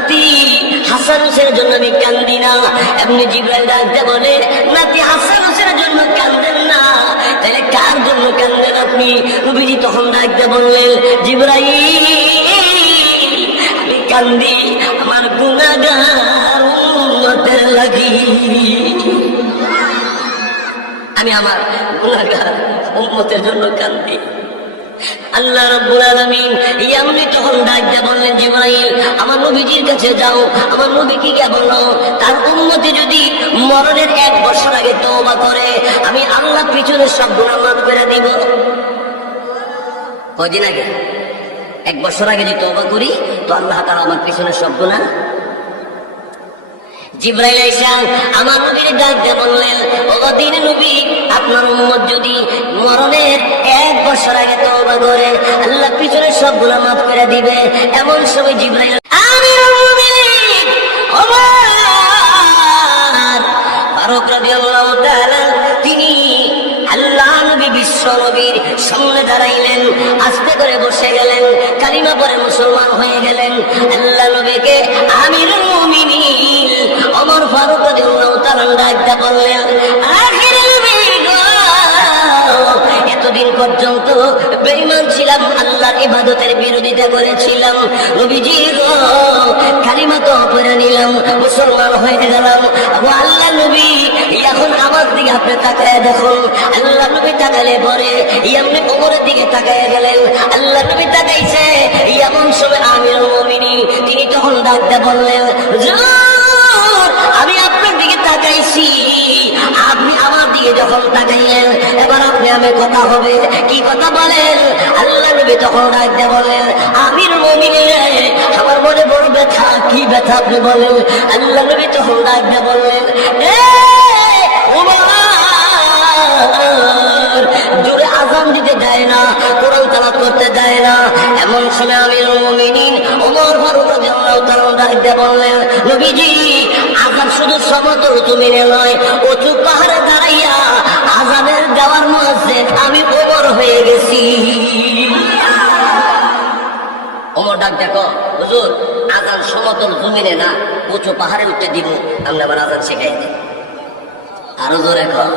নাতি হাসান হোসেনের জন্য আমি কান্দি না। এমনি জিবরাইল ডাকতে বলে, নাতি হাসান হোসেনের জন্য কান্দেন না, তাহলে কার জন্য কান্দেন আপনি? নবীজি তখন ডাকতে বললেন, জিবরাইল আমি কান্দি আমার গুনাহগার উম্মতের লাগি, আমি আমার গুনাহগার উম্মতের জন্য কান্দি। আল্লাহ রাব্বুল আলামিন এমনি তখন ডাকতে বললেন, জিবরাইল আমার নবীজির কাছে যাও, আমার নবীকে গিয়ে বলো তার উম্মতি যদি মরণের 1 বছর আগে তওবা করে আমি আল্লাহ পিছনের সব গুনাহ মাফ করে দিব। কদিন আগে 1 বছর আগে যদি তওবা করি তো আল্লাহ তাআলা আমার পিছনের সব গুনাহ। জিবরাইল আইসা আমার নবীর ডাকতে বললেন, ও দিন নবী আপনার উম্মত যদি মরণের 1 বছর আগে তওবা করে আল্লাহ পিছনের সব গুনাহ মাফ করে দিবে। এমন সময় জিবরাইল আমিরুল মুমিনিন ওমর ফারুক রাদিয়াল্লাহু তাআলা তিনি আল্লাহ নবী বিশ্ব নবীর সামনে দাঁড়াইলেন, আস্তে করে বসে গেলেন, কালিমা পড়ে মুসলমান হয়ে গেলেন। আল্লাহ নবীকে আমিরুল মুমিনিন ওমর ফারুক রাদিয়াল্লাহু তাআলা ডাকতে বললেন, আখিরুল মুমিনিন এতদিন পর্যন্ত বেঈমান ছিলাম, আল্লাহর ইবাদতের বিরোধিতা করেছিলাম, নবীজি গো কালিমা তো পড়ে নিলাম, মুসলমান হয়ে গেলাম। ও আল্লাহ নবী এখন আমার দিকে আপনি তাকায় দেখুন। আল্লাহ নবী তাকালে পরে এমনি ওমরের দিকে তাকায় গেলেন। আল্লাহ নবী তাকাইছে, এমন সময় আমিরুল মুমিনিন তিনি তখন ডাকতে বললেন, আমি আপনার দিকে তাকাইছি, আপনি আমার দিকে যখন তাকাইলেন এবার আপনি আমি কথা হবে, কি কথা বলেন? আল্লাহ নবী তখন ডাকতে বলেন, আমিরুল মুমিনিন আমার মনে বড় ব্যথা, কি ব্যথা আপনি বলেন? আল্লাহ নবী তখন ডাকতে বললেন, জোরে আযান দিতে যায় না, কোরআন তেলাওয়াত করতে যায় না। এমন সময় আমিরুল মুমিনিন ওমর ফারুক রাদিয়াল্লাহু তাআলা ডাকতে বললেন, নবীজি আযান শুধু সমতল জমিনে নয়, উঁচু পাহাড়ে দাঁড়াইয়া আযানের দেওয়ার মুয়াজ্জিন আমি ওমর হয়ে গেছি। ওমর ডাক দেখো, হুজুর আযান সমতল জমিনে না উঁচু পাহাড়ে উঠতে দিব, আমরা আবার আযান শিখাই দিই। আরো জোরে কর।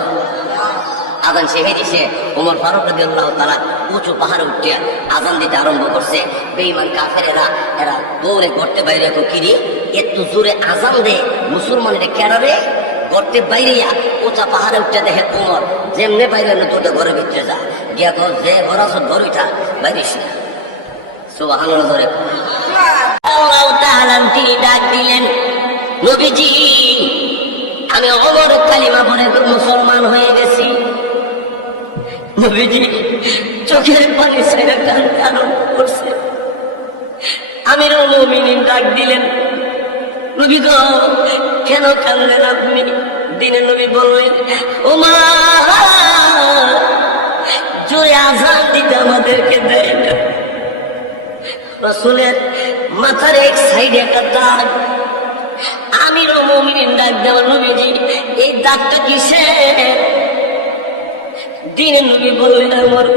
আযান শিখাই দিছে। ওমর ফারুক রাদিয়াল্লাহু তাআলা উঁচু পাহাড়ে উঠে আযান দিতে আরম্ভ করছে। বেঈমান কাফেরেরা এরা দৌড়ে করতে বাইরে কিরি একটু জোরে আযান দে, মুসলমানের কেনারে গর্তে বাইরে উঁচা পাহাড়ে উঠে দেখে ওমর যেমনে বাইরে না তোটা ঘরের ভিতরে যা গিয়া কর যে ঘরাস ঘর উঠা বাইরিস না। সুবহানাল্লাহ জোরে আল্লাহ তাআলা তিনি ডাক দিলেন, নবীজি আমি ওমর কালিমা পড়ে মুসলমান হয়ে গেছি। নবীজি চোখের পানি ছেড়ে কাঁদতে আরম্ভ করছে। আমিরুল মুমিনিন ডাক দিলেন, নবী গো কেন কাঁদেন আপনি? দিনে নবী বললেন, ওমর জোরে আযান দিতে আমাদেরকে দেয় না। রাসূলের মাথার এক সাইডে একটা দাগ। আমিরুল মুমিনিন ডাক দেওয়া, নবীজি এই দাগটা কিসের? দিনে নবী বললেন, আমার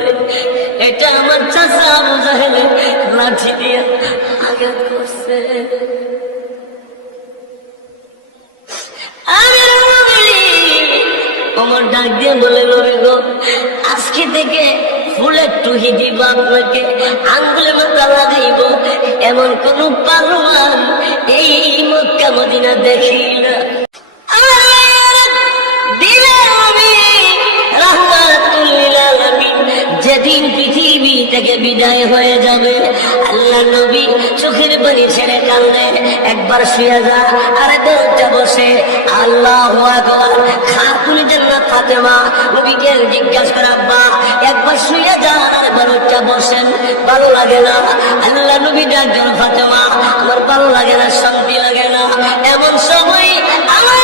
এটা আমার চাচা আবু জাহেল লাঠি দিয়ে আঘাত করছে। আমার ডাক দিয়ে বলে, নবী গো আজকে থেকে ফুলের টুহি দিব আপনাকে, আঙ্গুলে মাথা লাগাইব, এমন কোন পালোয়ান এই মক্কা মদিনা দেখি না। যেদিন পৃথিবী থেকে বিদায় হয়ে যাবে আল্লাহ নবী চোখের পানি ছেড়ে কাঁদে। একবার শুয়ে যা, আরেকবার উঠে বসে, আল্লাহু আকবার। খাতুন জান্নাত ফাতেমা নবীকে জিজ্ঞাসা করে, আব্বা একবার শুয়ে যান আরেকবার উঠে বসেন, ভালো লাগে না? আল্লাহ নবী ডাকলেন, ফাতেমা আমার ভালো লাগে না, শান্তি লাগে না। এমন সময় আমার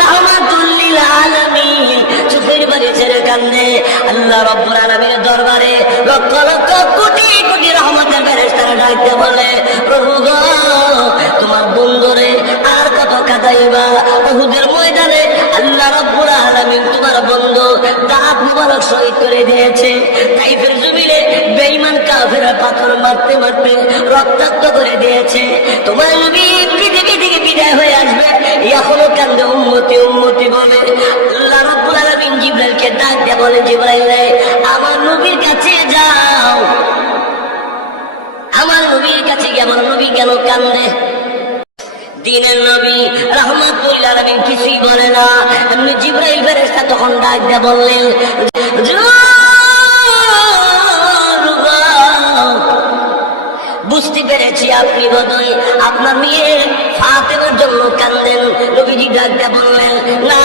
রাহমাতুল্লিল আলামিন চোখের পানি ছেড়ে কান্দে। আল্লাহ রাব্বুল আলামিনের দরবারে লক্ষ লক্ষ কোটি কোটি রহমতের ফেরেশতারা ডাকতে বলে, প্রভু গো তোমার বন্ধুরে আর কত কাঁদাইবা? উহুদের ময়দানে আল্লাহ রাব্বুল আলামিন তোমার বন্ধু দাঁত মুবারক শহীদ করে দিয়েছে। তাইফের জমিনে বেঈমান কাফেররা পাথর মারতে মারতে রক্তাক্ত করে দিয়েছে। তোমার নবী পৃথিবী থেকে বিদায় হয়ে আসবে, এখনো কান্দে উম্মতি উম্মতি বলে। আল্লাহ রাব্বুল আলামিন জিবরাইলকে ডাক দিয়ে বলে, জিবরাইল রে, আমার নবীর কাছে যাও। আমার নবীর কাছে গিয়ে আমার নবী কেন কান্দে? দিনের নবী রাহমাতুল আলামিন কিছুই বলে না। এমনি জিবরাইল ফেরেশতা তখন ডাক দিয়ে বললেন, বুঝতে পেরেছি আপনি বোধহয় আপনার মেয়ে ফাতেমার জন্য কান্দেন। নবীজি ডাক দিয়ে বললেন, না,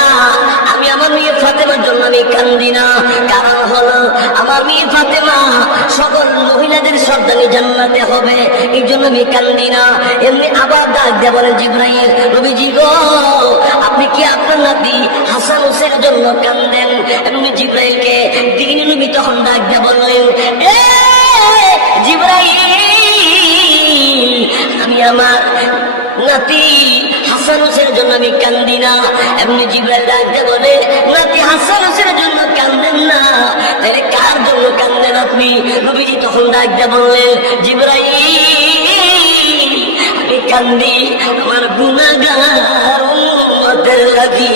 আমি আমার মেয়ে ফাতেমার জন্য আমি কান্দি না। কারণ হলো আমার মেয়ে ফাতেমা সকল মহিলাদের সর্দানি জান্নাতে হবে, এই জন্য আমি কান্দি না। এমনি আবার ডাক দিয়ে বলেন, জিবরাইল, নবীজি গো, আপনি কি আপনার নাতি হাসান হোসেনের জন্য কান্দেন? এমনি জিবরাইলকে দিনে নবী তখন ডাক দিয়ে বললেন, এ জিবরাইল, আমি আমার নাতি হাসান হোসেনের জন্য আমি কান্দি না। এমনি জিবরাইল ডাকতে বলে, নাতি হাসান হোসেনের জন্য কান্দেন না, তাহলে কার জন্য কান্দেন আপনি? নবীজি তখন ডাকতে বললেন, জিবরাইল, আমি কান্দি আমার গুনাহগার উম্মতের লাগি।